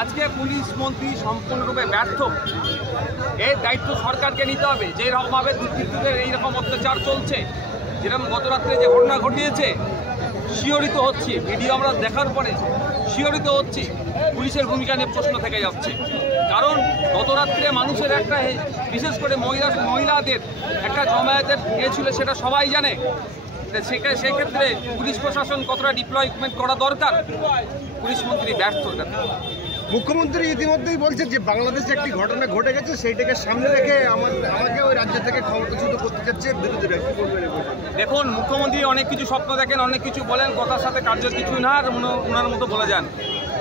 আজকে পুলিশ মন্ত্রী সম্পূর্ণরূপে ব্যর্থ। এই দায়িত্ব সরকারকে নিতে হবে। যে রকমভাবে দুর্বৃত্তদের এইরকম অত্যাচার চলছে, যেরকম গত রাত্রে যে ঘটনা ঘটিয়েছে, শিহরিত হচ্ছে। ভিডিও আমরা দেখার পরে শিহরিত হচ্ছে। পুলিশের ভূমিকা নিয়ে প্রশ্ন থেকে যাচ্ছে। কারণ গত রাত্রে মানুষের একটা, বিশেষ করে মহিলাদের একটা জমায়েতের গিয়েছিল, সেটা সবাই জানে। সেক্ষেত্রে পুলিশ প্রশাসন কতটা ডিপ্লয়মেন্ট করা দরকার, পুলিশ মন্ত্রী ব্যর্থ। মুখ্যমন্ত্রী ইতিমধ্যেই বলছেন যে বাংলাদেশে একটি ঘটনা ঘটে গেছে, সেইটাকে সামনে রেখে আমাকে ওই রাজ্য থেকে ক্ষমতাচ্যুত করতে চাচ্ছে বিরোধীরা। দেখুন, মুখ্যমন্ত্রী অনেক কিছু স্বপ্ন দেখেন, অনেক কিছু বলেন, কথার সাথে কার্যের কিছু না, আর ওনার মতো বলে যান।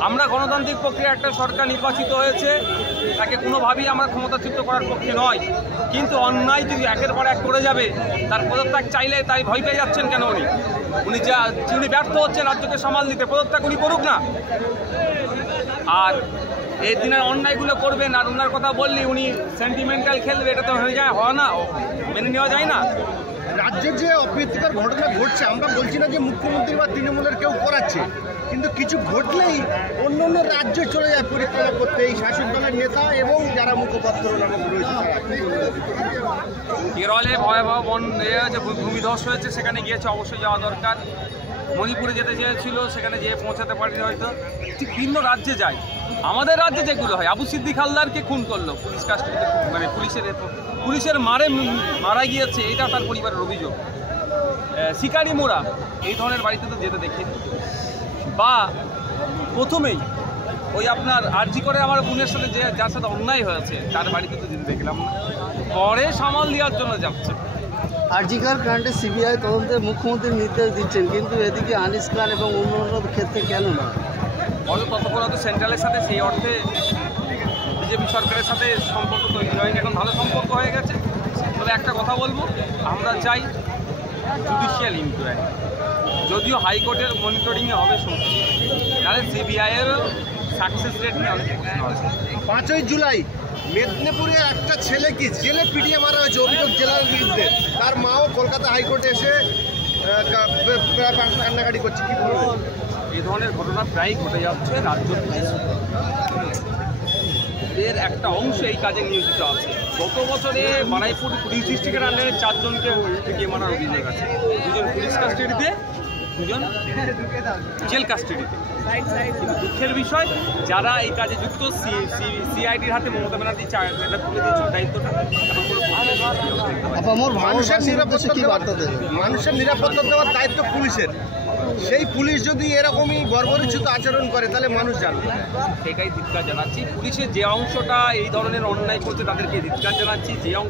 আমরা গণতান্ত্রিক প্রক্রিয়া একটা সরকার নির্বাচিত হয়েছে, তাকে কোনোভাবেই আমরা ক্ষমতাচ্যুত করার পক্ষে নয়। কিন্তু অন্যায় যদি একের পর এক করে যাবে, তার পদত্যাগ চাইলে তাই ভয় পেয়ে যাচ্ছেন কেন? উনি ব্যর্থ হচ্ছেন রাজ্যকে সামাল দিতে, পদত্যাগ উনি করুক না। আর এই দিনের অন্যায়গুলো করবেন, আর ওনার কথা বললি উনি সেন্টিমেন্টাল খেলবে, এটা তো হয় না, মেনে নেওয়া যায় না। রাজ্যে যে অপ্রীতিকর ঘটনা ঘটছে, আমরা বলছি না যে মুখ্যমন্ত্রী বা তৃণমূলের কেউ করাচ্ছে, কিন্তু কিছু ঘটলেই অন্য অন্য রাজ্যে চলে যায় পরিচালনা করতে এই শাসক দলের নেতা এবং যারা মুখপাত্র নামক রয়েছে। কেরলে ভয়াবহ ভূমিধস হয়েছে, সেখানে গিয়েছে, অবশ্যই যাওয়া দরকার। মণিপুরে যেতে চেয়েছিল, সেখানে যেয়ে পৌঁছাতে পারেনি হয়তো। ঠিক ভিন্ন রাজ্যে যায়। আমাদের রাজ্যে যেগুলো হয়, আবু সিদ্দিক হালদারকে খুন করলো পুলিশ কাস্টডিতে, মানে পুলিশের মারা গিয়েছে, এটা তার পরিবারের অভিযোগ। শিকারি মোড়া এই ধরনের বাড়িতে তো যেতে দেখিনি। বা প্রথমেই ওই আপনার আরজি করে আমার বোনের সাথে যার সাথে অন্যায় হয়েছে, তার বাড়িতে তো যেতে দেখলাম না। পরে সামাল দেওয়ার জন্য যাচ্ছে। আরজিকর কাণ্ডে সিবিআই তদন্তে মুখ্যমন্ত্রী নির্দেশ দিচ্ছেন, কিন্তু এদিকে আনিস খান এবং অন্য ক্ষেত্রে কেন না? হয়তো ততক্ষণ হয়তো সেন্ট্রালের সাথে সেই অর্থে বিজেপি সরকারের সাথে সম্পর্ক তৈরি হয়নি, এখন ভালো সম্পর্ক হয়ে গেছে। তবে একটা কথা বলবো, আমরা চাই জুডিশিয়াল ইনকোয়ারি। যদিও হাইকোর্টের মনিটরিংয়ে হবে শুনছি, তাহলে সিবিআইয়েরও সাকসেস রেট নিয়ে অনেক প্রশ্ন আছে। 5ই জুলাই মেদিনীপুরে একটা ছেলেকে জেলে পিটিয়ে মারা হয়েছে, অভিযোগ জেলার বিরুদ্ধে। তার মাও কলকাতা হাইকোর্টে এসে কান্নাকাটি করছে। কি বলবেন? এই ধরনের ঘটনা প্রায় ঘটে যাচ্ছে। রাজ্য পুলিশ এর একটা অংশ এই কাজে নিয়োজিত আছে। গত বছরে বারাইপুর পুলিশ ডিস্ট্রিক্টের আন্ডারে 4 জনকে পিটিয়ে মারার অভিযোগ আছে। 2জন পুলিশ কাস্টাডিতে, 2জন জেল কাস্টাডিতে। কিন্তু দুঃখের বিষয়, যারা এই কাজে যুক্ত, সিআইডির হাতে মমতা ব্যানার্জি তুলে দিয়েছিল দায়িত্বটা। মানুষের নিরাপত্তা দেওয়ার দায়িত্ব পুলিশের। সেই পুলিশ যদি এরকমই বর্বরোচিত আচরণ করে, তাহলে মানুষ জানবে। সেটাই ধিক্কার জানাচ্ছি। পুলিশের যে অংশটা এই ধরনের অন্যায় করছে, তাদেরকে ধিক্কার জানাচ্ছি। যে অংশ